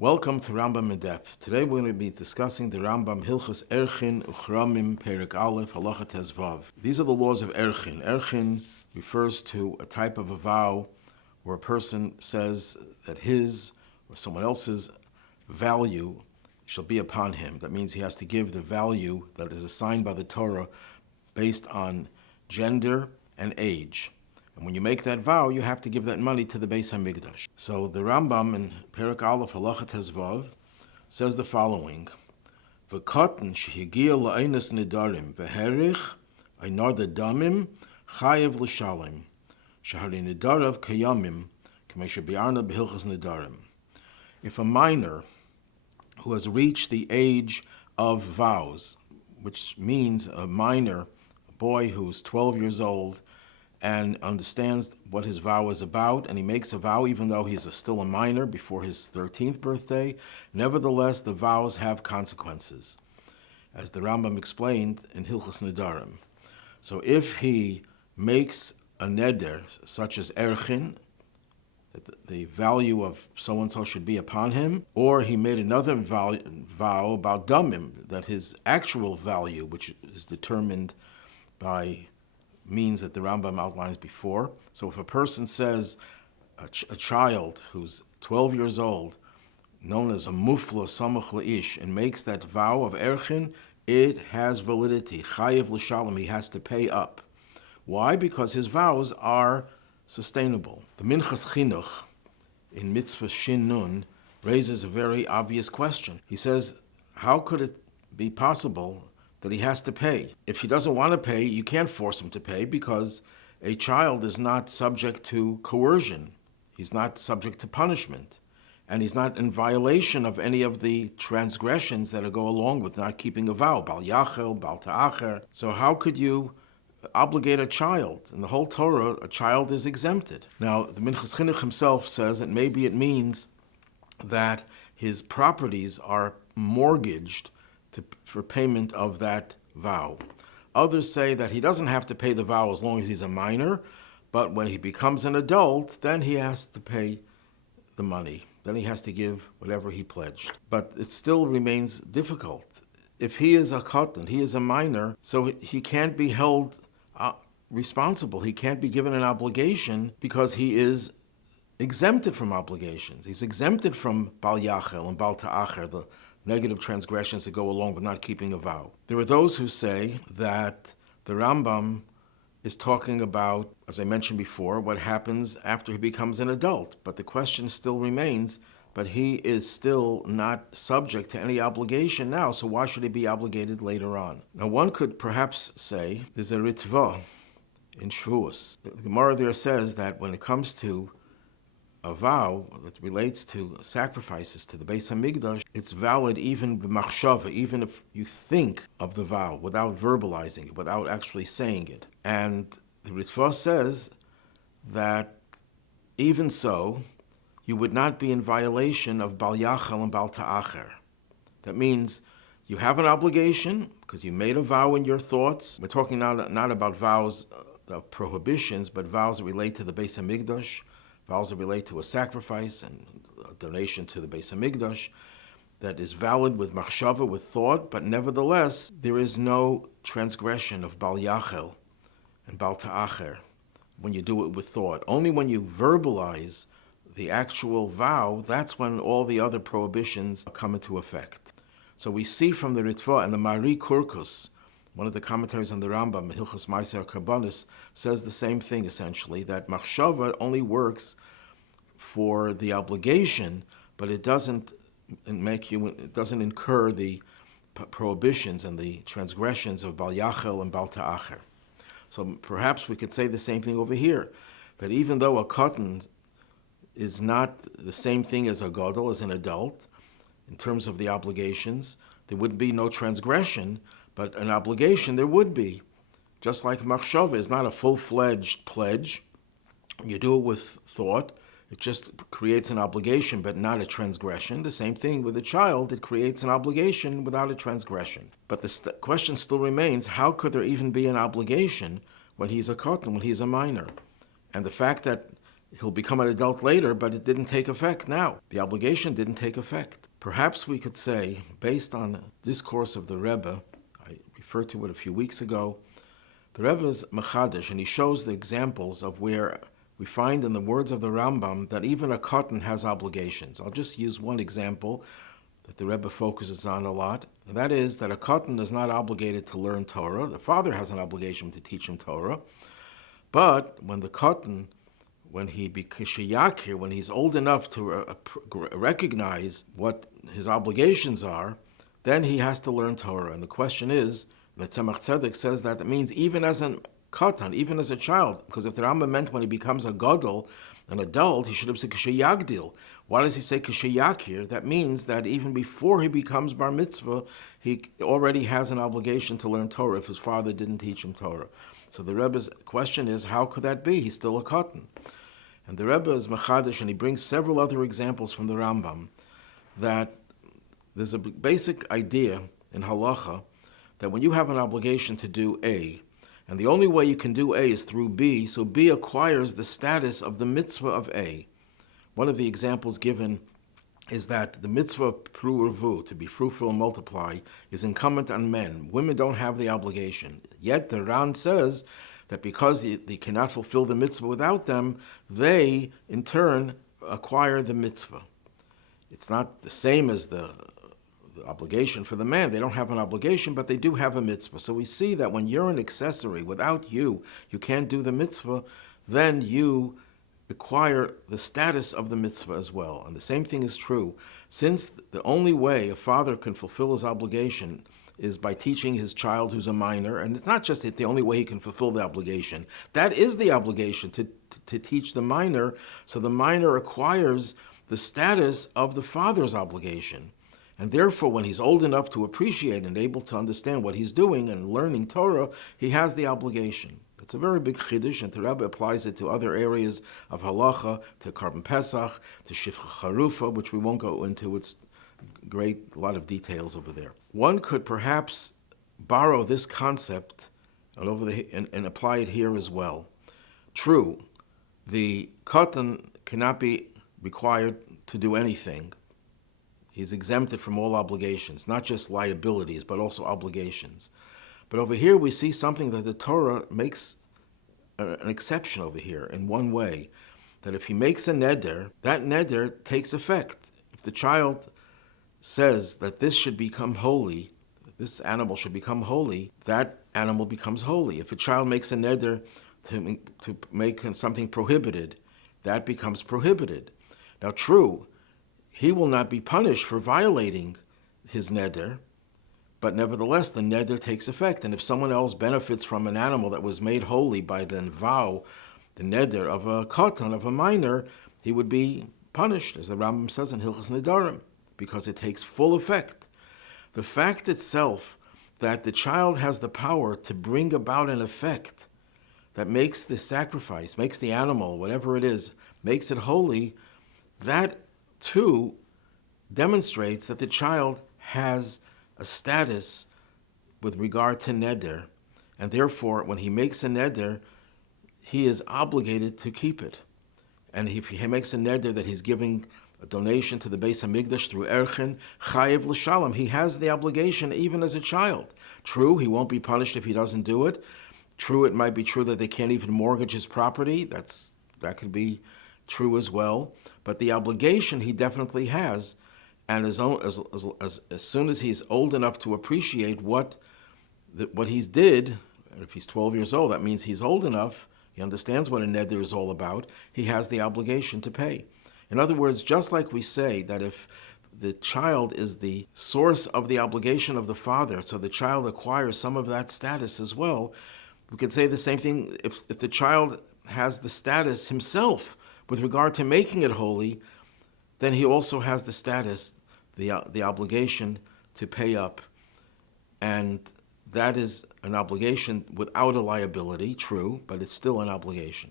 Welcome to Rambam In-Depth. Today we're going to be discussing the Rambam Hilchos Erchin Uchramim Perek Aleph Halacha Tes Vav. These are the laws of Erchin. Erchin refers to a type of a vow where a person says that his or someone else's value shall be upon him. That means he has to give the value that is assigned by the Torah based on gender and age. And when you make that vow, you have to give that money to the Beis HaMikdash. So the Rambam in Perek Aleph Halacha Tes Vav says the following: V'katan shehigia la'einas nidarim v'herich einarda damim chayev l'shalem shehari nidarav kayamim k'mei shebi'arna b'hilchos nidarim. If a minor who has reached the age of vows, which means a minor, a boy who's 12 years old, and understands what his vow is about, and he makes a vow even though he's still a minor before his 13th birthday, nevertheless the vows have consequences, as the Rambam explained in Hilchos Nidarim. So if he makes a neder, such as erchin, that the value of so-and-so should be upon him, or he made another vow about damim, that his actual value, which is determined by means that the Rambam outlines before. So if a person says, a child who's 12 years old, known as a mufla samuch la'ish, and makes that vow of erchin, it has validity. Chayev l'shalom, he has to pay up. Why? Because his vows are sustainable. The Minchas Chinuch in Mitzvah Shin Nun raises a very obvious question. He says, how could it be possible that he has to pay? If he doesn't want to pay, you can't force him to pay, because a child is not subject to coercion. He's not subject to punishment. And he's not in violation of any of the transgressions that go along with not keeping a vow. Bal yachel, bal ta'acher. So how could you obligate a child? In the whole Torah, a child is exempted. Now, the Minchas Chinuch himself says that maybe it means that his properties are mortgaged for payment of that vow. Others say that he doesn't have to pay the vow as long as he's a minor, but when he becomes an adult, then he has to pay the money. Then he has to give whatever he pledged. But it still remains difficult. If he is a katan, he is a minor, so he can't be held responsible. He can't be given an obligation because he is exempted from obligations. He's exempted from bal yachel and bal ta'acher, the negative transgressions that go along with not keeping a vow. There are those who say that the Rambam is talking about, as I mentioned before, what happens after he becomes an adult. But the question still remains, but he is still not subject to any obligation now, so why should he be obligated later on? Now, one could perhaps say there's a ritva in Shavuos. The Gemara there says that when it comes to a vow that relates to sacrifices to the Beis HaMikdash, it's valid even b'machshava, even if you think of the vow without verbalizing it, without actually saying it. And the Ritva says that even so, you would not be in violation of bal yachal and bal ta'acher. That means you have an obligation because you made a vow in your thoughts. We're talking not about vows of prohibitions, but vows that relate to the Beis HaMikdash, vows that relate to a sacrifice and a donation to the Beis HaMikdash, that is valid with machshava, with thought, but nevertheless, there is no transgression of bal yachel and bal ta'acher when you do it with thought. Only when you verbalize the actual vow, that's when all the other prohibitions come into effect. So we see from the Ritva, and the Mari Kurkus, one of the commentaries on the Rambam, Hilchos Ma'aser Karbanis, says the same thing essentially, that machshava only works for the obligation, but it doesn't incur the prohibitions and the transgressions of bal yachel and bal ta'acher. So perhaps we could say the same thing over here, that even though a katan is not the same thing as a gadol, as an adult, in terms of the obligations, there would be no transgression, but an obligation there would be. Just like machshava is not a full-fledged pledge. You do it with thought. It just creates an obligation, but not a transgression. The same thing with a child. It creates an obligation without a transgression. But the question still remains, how could there even be an obligation when he's a katan, when he's a minor? And the fact that He'll become an adult later, but it didn't take effect now. The obligation didn't take effect. Perhaps we could say, based on the discourse of the Rebbe, I referred to it a few weeks ago, the Rebbe is machadish, and he shows the examples of where we find in the words of the Rambam that even a katan has obligations. I'll just use one example that the Rebbe focuses on a lot. And that is that a katan is not obligated to learn Torah. The father has an obligation to teach him Torah. But when the katan, when he's old enough to recognize what his obligations are, then he has to learn Torah. And the question is, that Tzemach Tzedek says that it means even as a katan, even as a child, because if the Rambam meant when he becomes a gadol, an adult, he should have said k'sheyagdil. Why does he say k'sheyakir? That means that even before he becomes bar mitzvah, he already has an obligation to learn Torah if his father didn't teach him Torah. So the Rebbe's question is, how could that be? He's still a katan. And the Rebbe is machadish, and he brings several other examples from the Rambam, that there's a basic idea in halacha that when you have an obligation to do A, and the only way you can do A is through B, so B acquires the status of the mitzvah of A. One of the examples given is that the mitzvah of pru, to be fruitful and multiply, is incumbent on men. Women don't have the obligation. Yet the Ran says that because they cannot fulfill the mitzvah without them, they, in turn, acquire the mitzvah. It's not the same as the obligation for the man. They don't have an obligation, but they do have a mitzvah. So we see that when you're an accessory, without you can't do the mitzvah, then you acquire the status of the mitzvah as well. And the same thing is true. Since the only way a father can fulfill his obligation is by teaching his child who's a minor, and it's not just the only way he can fulfill the obligation. That is the obligation, to teach the minor, so the minor acquires the status of the father's obligation. And therefore, when he's old enough to appreciate and able to understand what he's doing and learning Torah, he has the obligation. It's a very big chiddush, and the Rabbi applies it to other areas of halacha, to Karban Pesach, to Shifcha Charufa, which we won't go into. It's a lot of details over there. One could perhaps borrow this concept and apply it here as well. True, the katan cannot be required to do anything. He's exempted from all obligations, not just liabilities, but also obligations. But over here we see something that the Torah makes an exception over here in one way, that if he makes a neder, that neder takes effect. If the child says that this should become holy, this animal should become holy, that animal becomes holy. If a child makes a neder to make something prohibited, that becomes prohibited. Now true, he will not be punished for violating his neder, but nevertheless, the neder takes effect. And if someone else benefits from an animal that was made holy by the vow, the neder of a katan, of a minor, he would be punished, as the Rambam says in Hilchos Nedarim, because it takes full effect. The fact itself that the child has the power to bring about an effect that makes the sacrifice, makes the animal, whatever it is, makes it holy, that too demonstrates that the child has a status with regard to neder, and therefore when he makes a neder, he is obligated to keep it. And if he makes a neder that he's giving a donation to the Beis Hamikdash through Erchin, chayiv l'shalom, he has the obligation even as a child. True, he won't be punished if he doesn't do it. True, it might be true that they can't even mortgage his property. That could be true as well. But the obligation he definitely has, and as soon as he's old enough to appreciate what he did, and if he's 12 years old, that means he's old enough, he understands what a neder is all about, he has the obligation to pay. In other words, just like we say that if the child is the source of the obligation of the father, so the child acquires some of that status as well, we could say the same thing if the child has the status himself with regard to making it holy, then he also has the status, the obligation to pay up. And that is an obligation without a liability, true, but it's still an obligation.